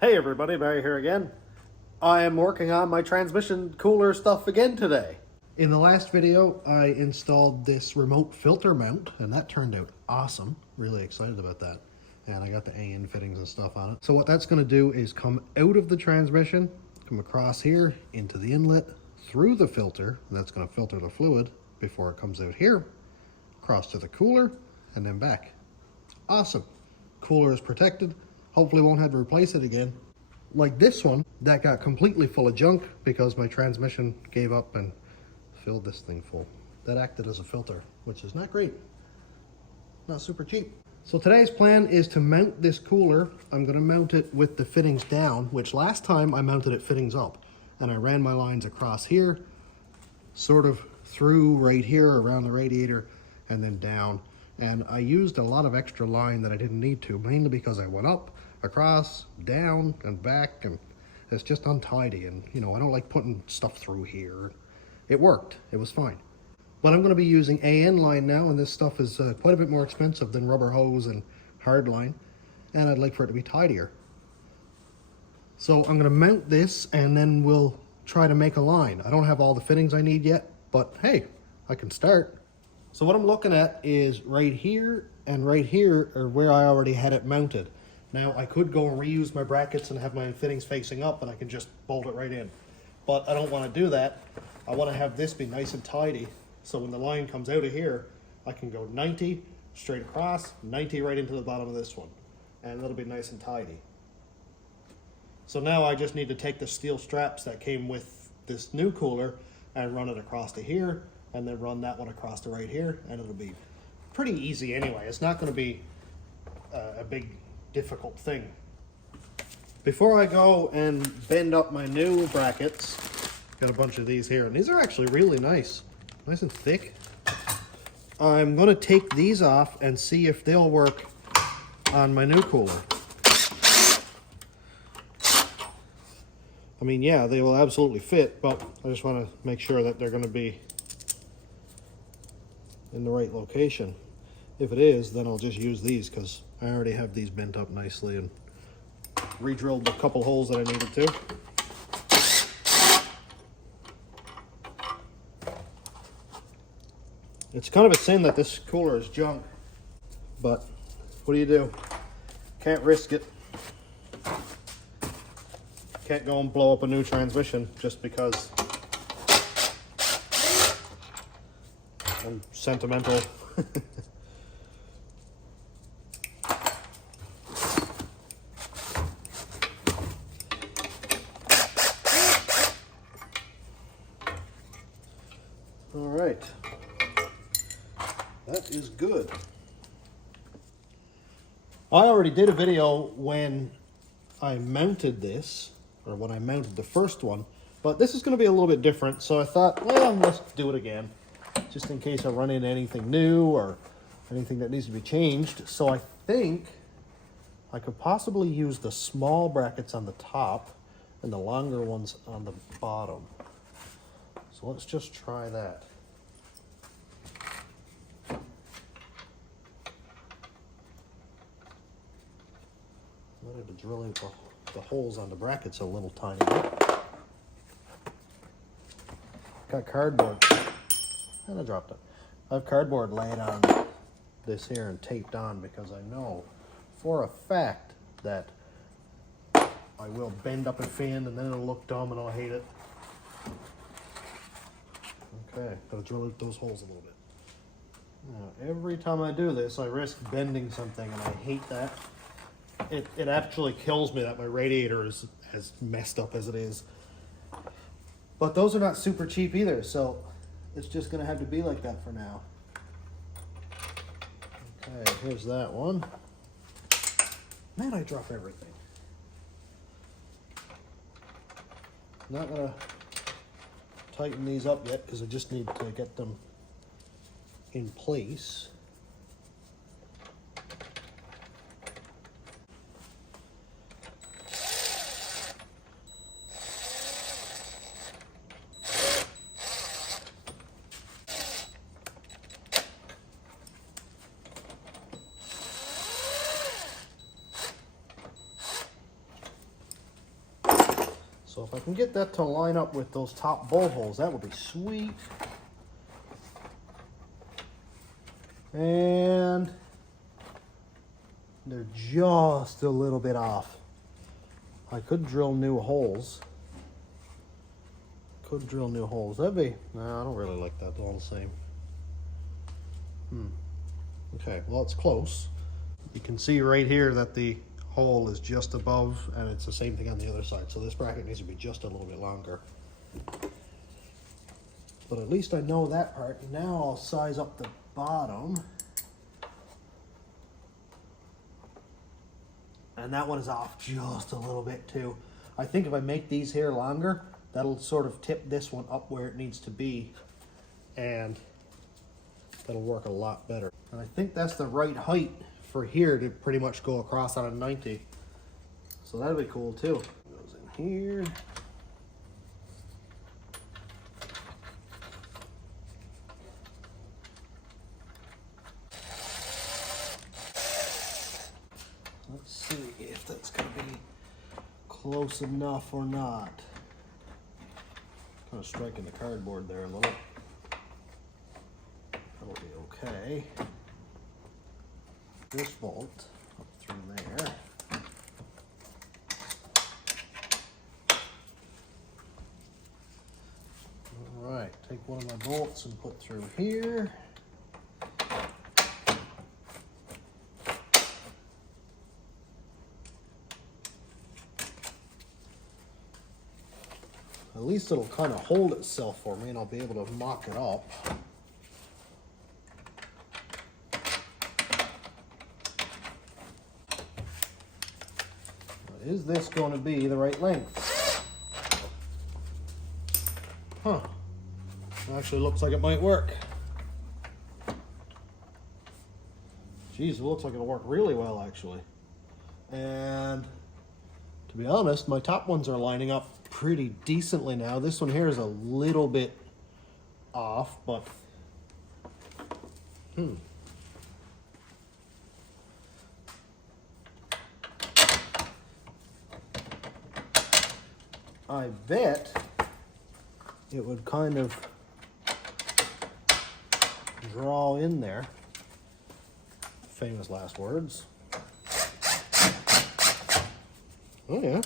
Hey everybody, Barry here again. I am working on my transmission cooler stuff again today. In the last video, I installed this remote filter mount, and that turned out awesome. Really excited about that. And I got the AN fittings and stuff on it. So what that's going to do is come out of the transmission, come across here, into the inlet, through the filter, and that's going to filter the fluid before it comes out here, across to the cooler, and then back. Awesome. Cooler is protected. Hopefully won't have to replace it again. Like this one, that got completely full of junk because my transmission gave up and filled this thing full. That acted as a filter, which is not great. Not super cheap. So today's plan is to mount this cooler. I'm gonna mount it with the fittings down, which last time I mounted it fittings up. And I ran my lines across here, sort of through right here around the radiator, and then down. And I used a lot of extra line that I didn't need to, mainly because I went up, across, down, and back, and it's just untidy. And you know, I don't like putting stuff through here. It worked, it was fine. But I'm gonna be using AN line now, and this stuff is quite a bit more expensive than rubber hose and hard line, and I'd like for it to be tidier. So I'm gonna mount this, and then we'll try to make a line. I don't have all the fittings I need yet, but hey, I can start. So what I'm looking at is right here and right here are where I already had it mounted. Now I could go and reuse my brackets and have my fittings facing up and I can just bolt it right in. But I don't want to do that. I want to have this be nice and tidy. So when the line comes out of here, I can go 90 straight across, 90 right into the bottom of this one. And it'll be nice and tidy. So now I just need to take the steel straps that came with this new cooler and run it across to here, and then run that one across to right here, and it'll be pretty easy anyway. It's not going to be a big difficult thing. Before I go and bend up my new brackets, got a bunch of these here, and these are actually really nice and thick. I'm going to take these off and see if they'll work on my new cooler. I mean, yeah, they will absolutely fit, but I just want to make sure that they're going to be in the right location. If it is, then I'll just use these because I already have these bent up nicely and re-drilled a couple holes that I needed to. It's kind of a sin that this cooler is junk, but what do you do? Can't risk it. Can't go and blow up a new transmission just because I'm sentimental. All right, that is good. I already did a video when I mounted this, or when I mounted the first one, but this is going to be a little bit different, so I thought, well, let's do it again, just in case I run into anything new or anything that needs to be changed. So I think I could possibly use the small brackets on the top and the longer ones on the bottom. So let's just try that. I had to drill in the holes on the brackets a little tiny bit. Got cardboard, and I dropped it. I have cardboard laid on this here and taped on because I know for a fact that I will bend up a fin and then it'll look dumb and I'll hate it. Okay, gotta drill out those holes a little bit. Now, every time I do this, I risk bending something, and I hate that. It actually kills me that my radiator is as messed up as it is. But those are not super cheap either, so it's just gonna have to be like that for now. Okay, here's that one. Man, I drop everything. Not gonna tighten these up yet because I just need to get them in place. So if I can get that to line up with those top bolt holes, that would be sweet. And they're just a little bit off. I could drill new holes. That'd be, no, I don't really like that all the same. Okay, well, it's close. You can see right here that the hole is just above, and it's the same thing on the other side. So this bracket needs to be just a little bit longer. But at least I know that part. Now I'll size up the bottom. And that one is off just a little bit too. I think if I make these here longer, that'll sort of tip this one up where it needs to be, and that'll work a lot better. And I think that's the right height for here to pretty much go across on a 90. So that'll be cool too. Goes in here. Let's see if that's gonna be close enough or not. Kind of striking the cardboard there a little. That'll be okay. This bolt up through there. All right, take one of my bolts and put through here. At least it'll kind of hold itself for me and I'll be able to mock it up. Is this going to be the right length? Huh. It actually looks like it might work. Geez, it looks like it'll work really well actually. And to be honest, my top ones are lining up pretty decently now. This one here is a little bit off, but I bet it would kind of draw in there. Famous last words. Oh yeah.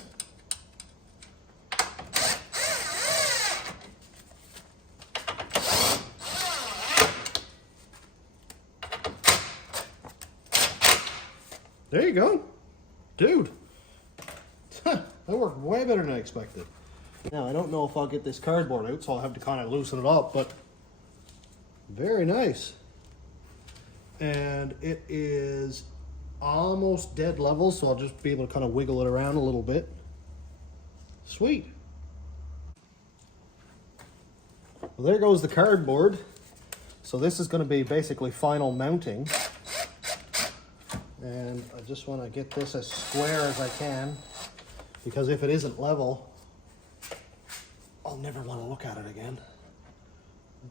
There you go. Dude. That worked way better than I expected. Now, I don't know if I'll get this cardboard out, so I'll have to kind of loosen it up, but very nice. And it is almost dead level, so I'll just be able to kind of wiggle it around a little bit. Sweet. Well, there goes the cardboard. So this is going to be basically final mounting. And I just want to get this as square as I can, because if it isn't level, I'll never want to look at it again.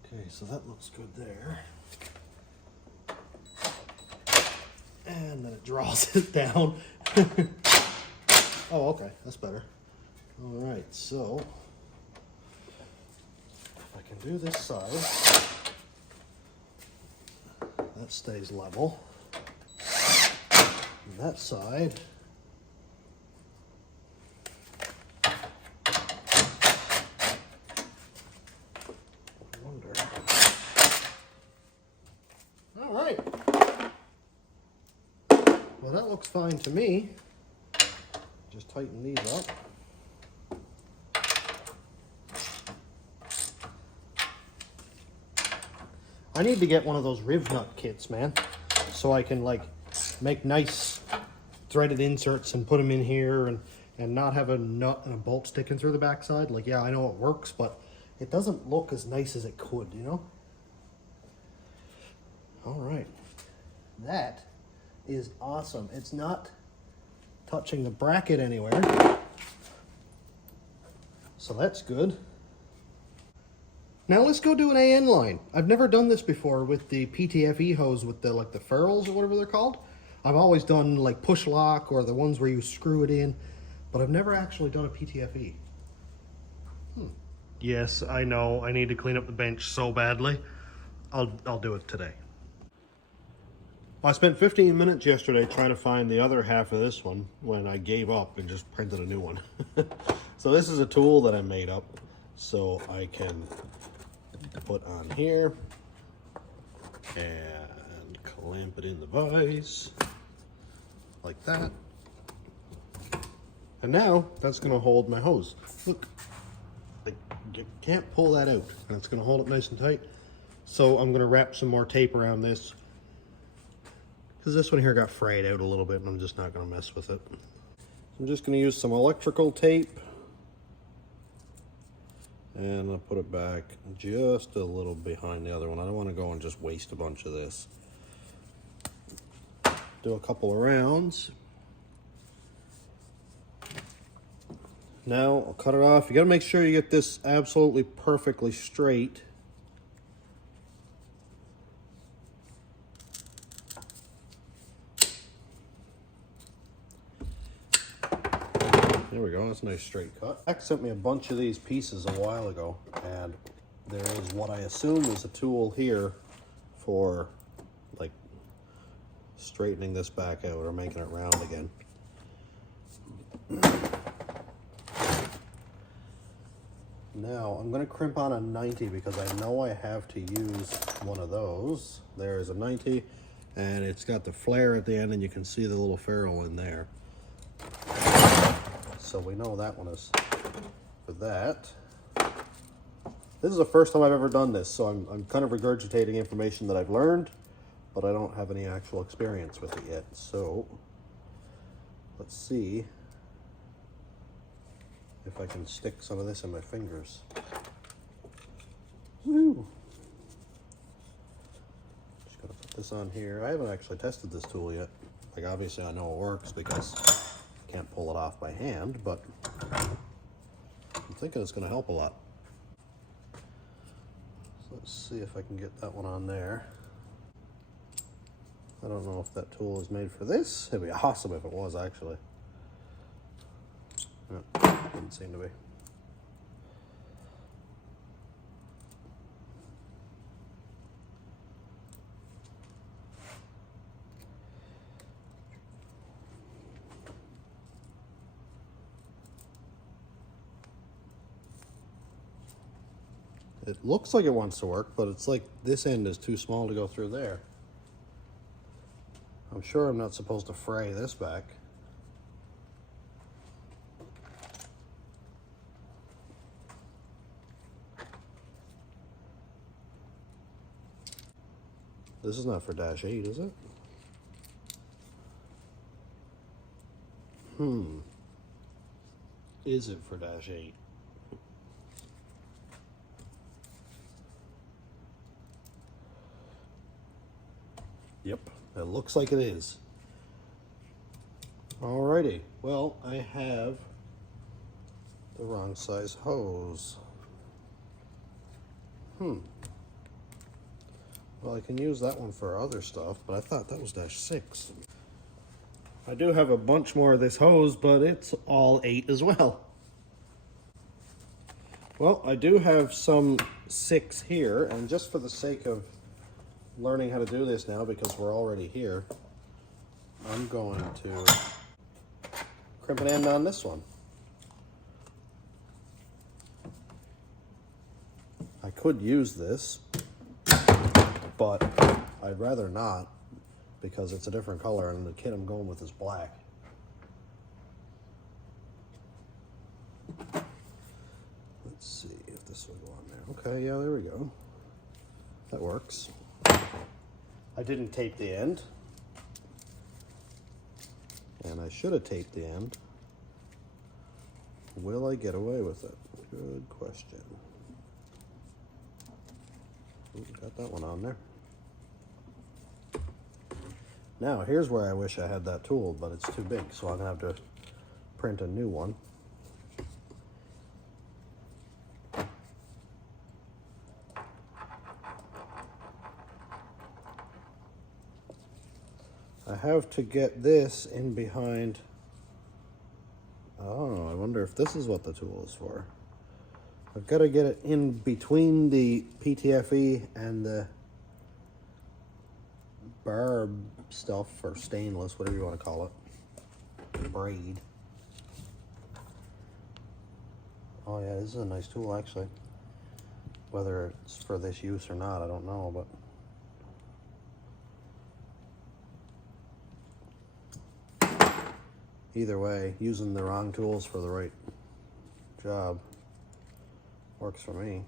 Okay, so that looks good there. And then it draws it down. Oh, okay, that's better. All right, so if I can do this side, that stays level. And that side, all right. Well, that looks fine to me. Just tighten these up. I need to get one of those riv nut kits, man, so I can like make nice threaded inserts and put them in here and not have a nut and a bolt sticking through the backside. Like, yeah, I know it works, but it doesn't look as nice as it could, you know? All right, that is awesome. It's not touching the bracket anywhere, so that's good. Now let's go do an AN line. I've never done this before with the PTFE hose with the like the ferrules or whatever they're called. I've always done like push lock or the ones where you screw it in, but I've never actually done a PTFE. Yes, I know, I need to clean up the bench so badly. I'll do it today. I spent 15 minutes yesterday trying to find the other half of this one when I gave up and just printed a new one. So this is a tool that I made up so I can put on here and clamp it in the vise like that. And now that's going to hold my hose. Look, you can't pull that out, and it's going to hold it nice and tight. So I'm going to wrap some more tape around this, because this one here got frayed out a little bit and I'm just not going to mess with it. I'm just going to use some electrical tape and I'll put it back just a little behind the other one. I don't want to go and just waste a bunch of this. Do a couple of rounds. Now I'll cut it off. You got to make sure you get this absolutely perfectly straight. There we go, that's a nice straight cut. Jack sent me a bunch of these pieces a while ago, and there is what I assume is a tool here for like straightening this back out or making it round again. Now I'm going to crimp on a 90 because I know I have to use one of those. There's a 90 and it's got the flare at the end and you can see the little ferrule in there. So we know that one is for that. This is the first time I've ever done this, so I'm kind of regurgitating information that I've learned, but I don't have any actual experience with it yet. So let's see if I can stick some of this in my fingers. Woo! Just gonna put this on here. I haven't actually tested this tool yet. Like, obviously I know it works because I can't pull it off by hand, but I'm thinking it's gonna help a lot. So let's see if I can get that one on there. I don't know if that tool is made for this. It'd be awesome if it was, actually. No, didn't seem to be. It looks like it wants to work, but it's like this end is too small to go through there. I'm sure I'm not supposed to fray this back. This is not for -8, is it? Is it for -8? Yep, it looks like it is. Alrighty, well, I have the wrong size hose. Well, I can use that one for other stuff, but I thought that was -6. I do have a bunch more of this hose, but it's all 8 as well. Well, I do have some 6 here, and just for the sake of learning how to do this now, because we're already here, I'm going to crimp an end on this one. I could use this, but I'd rather not because it's a different color and the kit I'm going with is black. Let's see if this will go on there. Okay, yeah, there we go. That works. I didn't tape the end, and I should have taped the end. Will I get away with it? Good question. Ooh, got that one on there. Now, here's where I wish I had that tool, but it's too big, so I'm gonna have to print a new one. I have to get this in behind. Oh, I wonder if this is what the tool is for. I've got to get it in between the PTFE and the barb stuff, or stainless, whatever you want to call it, braid. Oh yeah, this is a nice tool actually. Whether it's for this use or not, I don't know, but either way, using the wrong tools for the right job works for me.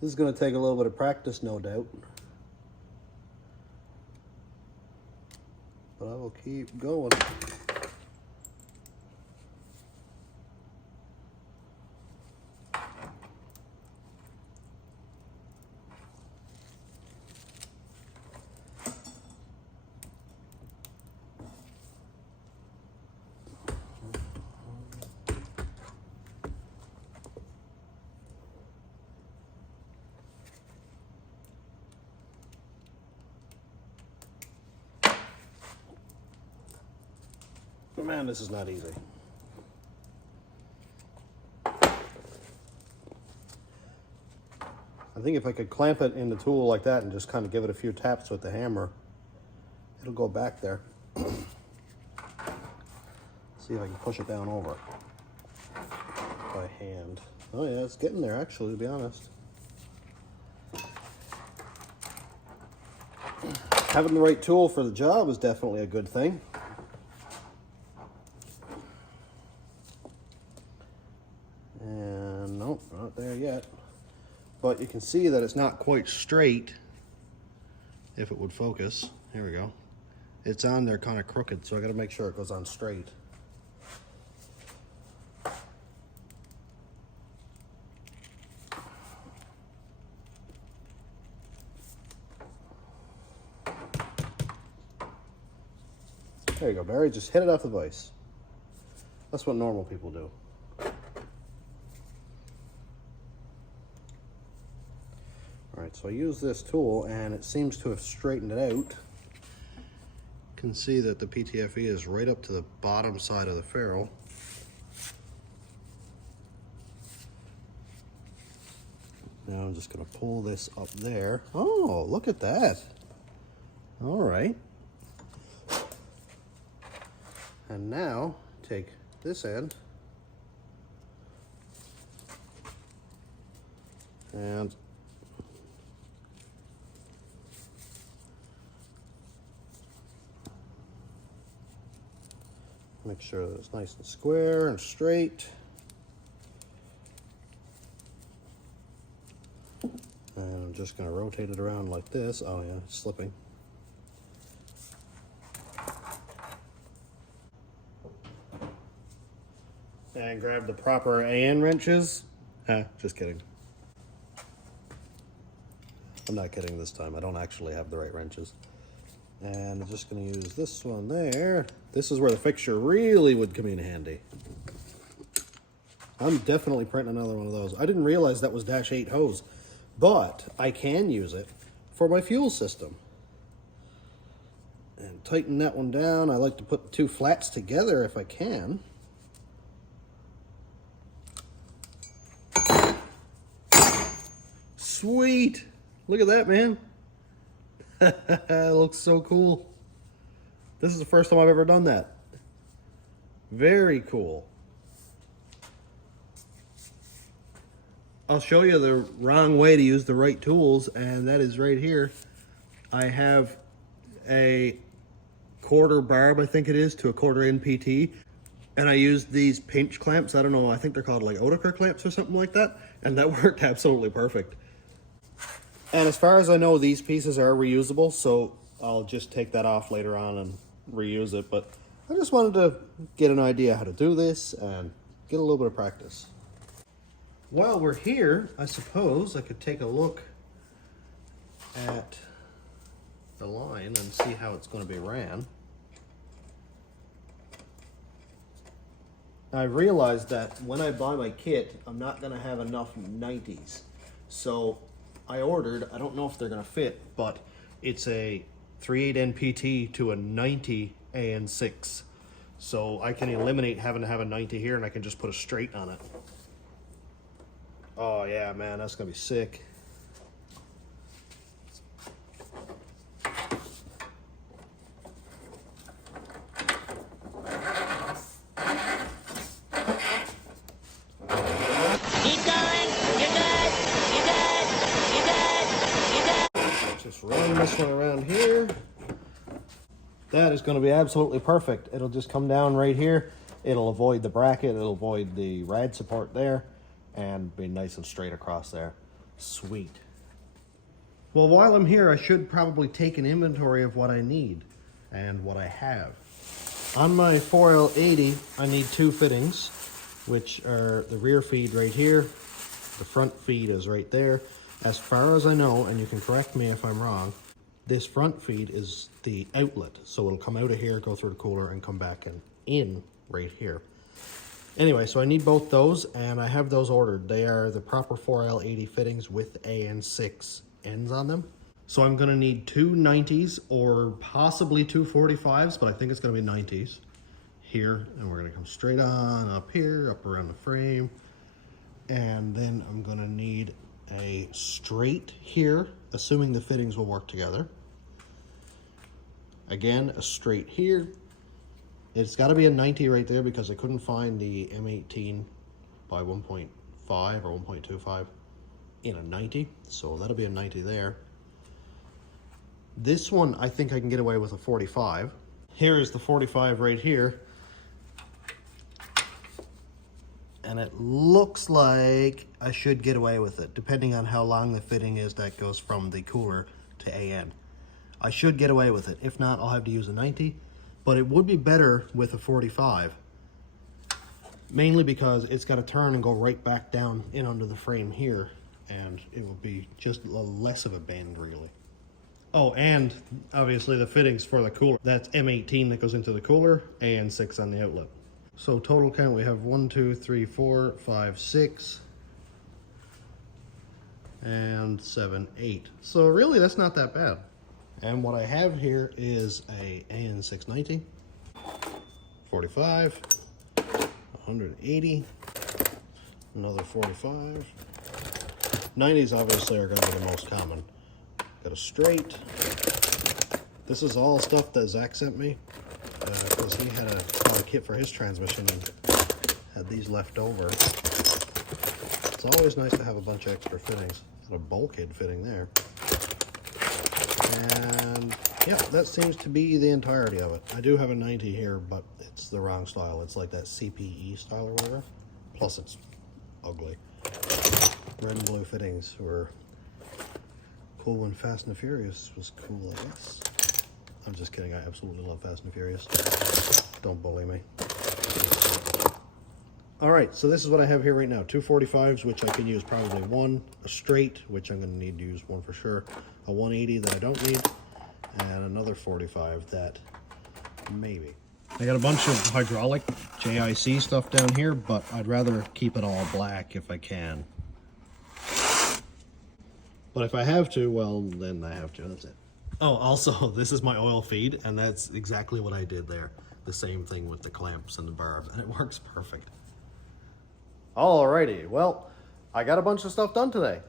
This is going to take a little bit of practice, no doubt, but I will keep going. Man, this is not easy. I think if I could clamp it in the tool like that and just kind of give it a few taps with the hammer, it'll go back there. See if I can push it down over by hand. Oh yeah, it's getting there actually, to be honest. Having the right tool for the job is definitely a good thing. And nope, not there yet. But you can see that it's not quite straight, if it would focus. Here we go. It's on there kind of crooked, so I got to make sure it goes on straight. There you go, Barry. Just hit it off the vise. That's what normal people do. Alright, so I use this tool and it seems to have straightened it out. You can see that the PTFE is right up to the bottom side of the ferrule. Now I'm just going to pull this up there. Oh, look at that. Alright. And now take this end and make sure that it's nice and square and straight. And I'm just going to rotate it around like this. Oh yeah, it's slipping. And grab the proper AN wrenches. Just kidding. I'm not kidding this time. I don't actually have the right wrenches. And I'm just going to use this one there. This is where the fixture really would come in handy. I'm definitely printing another one of those. I didn't realize that was -8 hose, but I can use it for my fuel system. And tighten that one down. I like to put the two flats together if I can. Sweet! Look at that, man. It looks so cool. This is the first time I've ever done that. Very cool. I'll show you the wrong way to use the right tools, and that is right here. I have a 1/4 barb, I think it is, to a 1/4 NPT, and I used these pinch clamps. I don't know, I think they're called like Otakar clamps or something like that, and that worked absolutely perfect. And as far as I know, these pieces are reusable, so I'll just take that off later on and reuse it. But I just wanted to get an idea how to do this and get a little bit of practice. While we're here, I suppose I could take a look at the line and see how it's going to be ran. I realized that when I buy my kit, I'm not going to have enough 90s. So I ordered, I don't know if they're going to fit, but it's a 3/8 NPT to a 90 AN6. So I can eliminate having to have a 90 here, and I can just put a straight on it. Oh yeah, man, that's gonna be sick. Just run this one around here. That is going to be absolutely perfect. It'll just come down right here. It'll avoid the bracket. It'll avoid the rad support there and be nice and straight across there. Sweet. Well, while I'm here, I should probably take an inventory of what I need and what I have. On my 4L80, I need 2 fittings, which are the rear feed right here. The front feed is right there. As far as I know, and you can correct me if I'm wrong, this front feed is the outlet. So it'll come out of here, go through the cooler, and come back and in right here. Anyway, so I need both those, and I have those ordered. They are the proper 4L80 fittings with AN6 ends on them. So I'm gonna need 2 90s or possibly 2 45s, but I think it's gonna be 90s here. And we're gonna come straight on up here, up around the frame. And then I'm gonna need a straight here, assuming the fittings will work together. Again, a straight here. It's got to be a 90 right there because I couldn't find the M18 by 1.5 or 1.25 in a 90, so that'll be a 90 there. This one I think I can get away with a 45. Here is the 45 right here. And it looks like I should get away with it, depending on how long the fitting is that goes from the cooler to AN. I should get away with it. If not, I'll have to use a 90, but it would be better with a 45, mainly because it's got to turn and go right back down in under the frame here, and it will be just a little less of a bend, really. Oh, and obviously the fittings for the cooler. That's M18 that goes into the cooler, AN6 on the outlet. So total count, we have 1, 2, 3, 4, 5, 6, and 7, 8. So really, that's not that bad. And what I have here is a AN690, 45, 180, another 45. 90s obviously are going to be the most common. Got a straight. This is all stuff that Zach sent me. Because he had a kit for his transmission and had these left over. It's always nice to have a bunch of extra fittings. Got a bulkhead fitting there. And yeah, that seems to be the entirety of it. I do have a 90 here, but it's the wrong style. It's like that CPE style or whatever. Plus it's ugly. Red and blue fittings were cool when Fast and the Furious was cool, I guess. I'm just kidding, I absolutely love Fast and Furious. Don't bully me. Alright, so this is what I have here right now. 2 45s, which I can use probably 1, a straight, which I'm going to need to use 1 for sure, a 180 that I don't need, and another 45 that maybe. I got a bunch of hydraulic JIC stuff down here, but I'd rather keep it all black if I can. But if I have to, well, then I have to, that's it. Oh, also, this is my oil feed, and that's exactly what I did there. The same thing with the clamps and the barb, and it works perfect. Alrighty, well, I got a bunch of stuff done today.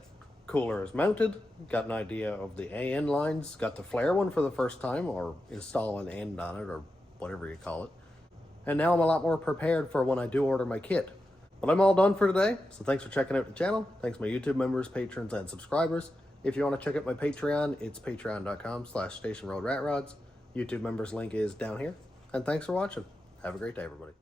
Cooler is mounted, got an idea of the AN lines, got to flare one for the first time, or install an end on it, or whatever you call it. And now I'm a lot more prepared for when I do order my kit. But I'm all done for today, so thanks for checking out the channel. Thanks my YouTube members, patrons, and subscribers. If you want to check out my Patreon, it's patreon.com/stationroadratrods. YouTube members link is down here. And thanks for watching. Have a great day, everybody.